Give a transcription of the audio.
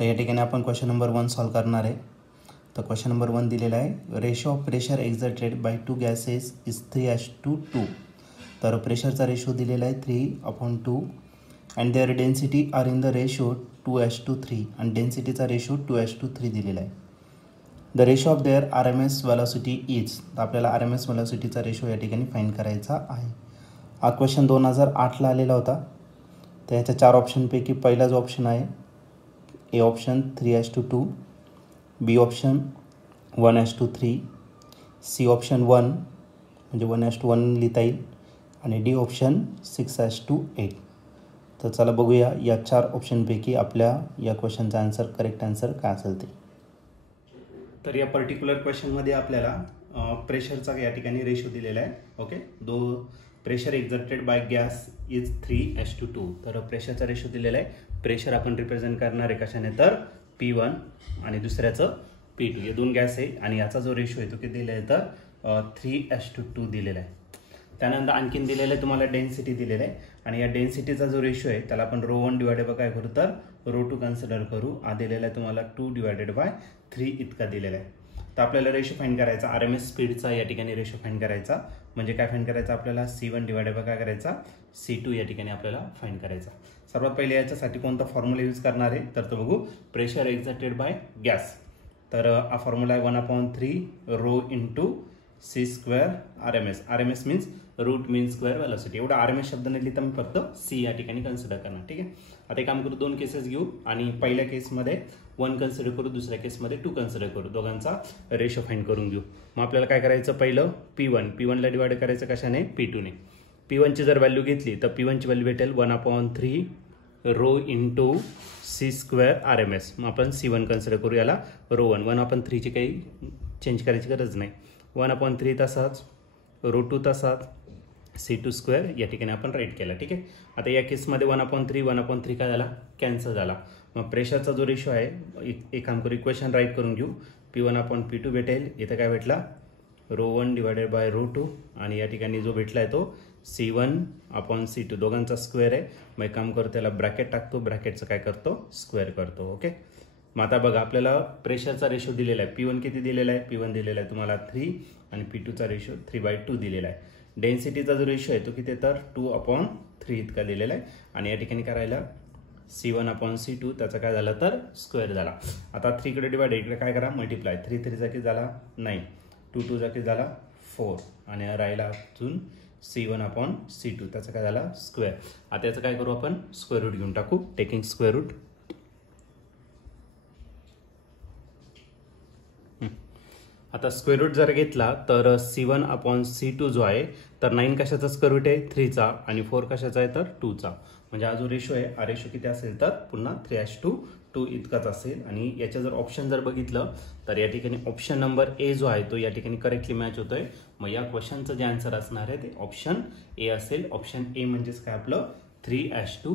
तर या ठिकाणी आपण क्वेश्चन नंबर 1 सॉल्व करणार आहे। तर क्वेश्चन नंबर 1 दिलेला आहे, ratio of pressure exerted by two gases is 3:2। तर प्रेशरचा रेशो दिलेला आहे 3/2 and their density are in the ratio 2:3 आणि डेन्सिटीचा रेशो 2:3 दिलेला आहे। The ratio of their RMS velocity is, तर आपल्याला RMS वेलॉसिटीचा रेशो या ठिकाणी फाइंड करायचा आहे। हा क्वेश्चन 2008ला आलेला होता। तर ह्याच्या 4 ऑप्शनपैकी पहिला जो ऑप्शन आहे A option 3:2, B option 1:3, C option 1 म्हणजे 1:1 लिहिता येईल आणि डी ऑप्शन 6:8। तर चला बघूया या 4 ऑप्शनपैकी आपल्या या क्वेश्चनचा आन्सर, करेक्ट आन्सर काय असेल ते। तर या पर्टिक्युलर क्वेश्चनमध्ये आपल्याला प्रेशरचा या ठिकाणी रेशो दिलेला आहे। Okay, pressure exerted by gas is 3:2। तर प्रेशरचा रेशो दिलेला आहे। प्रेशर आपण रिप्रेझेंट करणार आहे कशाने, तर P1 आणि दुसऱ्याचं P2, हे दोन गॅस आहे आणि याचा जो रेशो आहे तो किती दिला आहे तर 3:2 दिलेला आहे। त्यानंतर आणखीन दिलेलं आहे तुम्हाला डेन्सिटी दिलेलं आहे आणि या डेन्सिटीचा जो रेशो आहे त्याला आपण ρ1 डिवायडेड बाय काय करू तर ρ2 कन्सिडर करू। हा दिलेला आहे तुम्हाला 2/3 इतका दिलेला आहे। तर आपल्याला रेशो फाइंड करायचा, RMS स्पीडचा या ठिकाणी रेशो फाइंड करायचा, म्हणजे काय फाइंड करायचा आपल्याला C1 डिवायडेड बाय काय करायचा C2 या ठिकाणी आपल्याला फाइंड करायचा। सर्वात पहिले याच्यासाठी कोणता फॉर्म्युला यूज करणार आहे तर तो बघू, प्रेशर एक्झर्टेड बाय गॅस। तर हा फॉर्म्युला आहे 1/3 ρ into C² RMS। RMS means root mean square velocity. एवढा RMS शब्द नाही लिहिता, मी फक्त C या ठिकाणी कन्सिडर करणार। ठीक आहे, आता एक काम करू, 2 केसेस घेऊ आणि पहिल्या केसमध्ये 1 कन्सिडर करू, दुसऱ्या केसमध्ये 2 कन्सिडर करू, दोघांचा रेशो फाइंड करून घेऊ। मग आपल्याला काय करायचं, पहिलं P1 ला डिवाइड करायचं कशाने, P2 ने। P1 ची जर व्हॅल्यू घेतली तर P1 ची व्हॅल्यू भेटेल 1/3 ρ इंटू C² RMS। मग आपण C1 कन्सिडर करू, याला ρ1, 1/3 ची काही चेंज करायची गरज नाही, 1/3 तसाच, ρ2 तसाच, C² या ठिकाणी आपण राईट केला। ठीक आहे, आता या केसमध्ये 1/3 काय झाला, कॅन्सल झाला। मग प्रेशरचा जो रेशो आहे, एक काम करू, इक्वेशन राईट करून घेऊ, P1/P2 भेटेल, इथं काय भेटला ρ1 डिवायडेड बाय ρ2 आणि या ठिकाणी जो भेटला आहे तो C1/C2, दोघांचा स्क्वेअर आहे। मग एक काम करतो, त्याला ब्रॅकेट टाकतो, ब्रॅकेटचं काय करतो स्क्वेअर करतो। ओके, मग आता बघा आपल्याला प्रेशरचा रेशो दिलेला आहे, P1 किती दिलेला आहे, P1 दिलेला आहे तुम्हाला 3 आणि P2चा रेशो 3/2 दिलेला आहे। डेन्सिटीचा जो रेशो आहे तो किती तर 2/3 इतका दिलेला आहे आणि या ठिकाणी करायला C1/C2 त्याचा काय झाला तर स्क्वेअर झाला। आता 3 कडे डिवाइड, इकडे काय करा मल्टिप्लाय, 3 चा किती झाला 9, 2 चा किती झाला 4 आणि राहिला अजून C1/C2 त्याचा काय झाला स्क्वेअर। आता याचं काय करू आपण, स्क्वेअर रूट घेऊन टाकू, टेकिंग स्क्वेअर रूट। आता स्क्वेअर रूट जर घेतला तर C1/C2 जो आहे तर 9 कशाचा स्क्वेअर रूट आहे 3चा आणि 4 कशाचा आहे तर 2चा, म्हणजे हा जो रेशो आहे हा रेशो किती असेल तर पुन्हा 3:2 इतकाच असेल। आणि याच्या जर ऑप्शन जर बघितलं तर या ठिकाणी ऑप्शन नंबर ए जो आहे तो या ठिकाणी करेक्टली मॅच होतोय। मग या क्वेश्चनचं जे आन्सर असणार आहे ते ऑप्शन ए असेल। ऑप्शन ए म्हणजेच काय आपलं 3:2।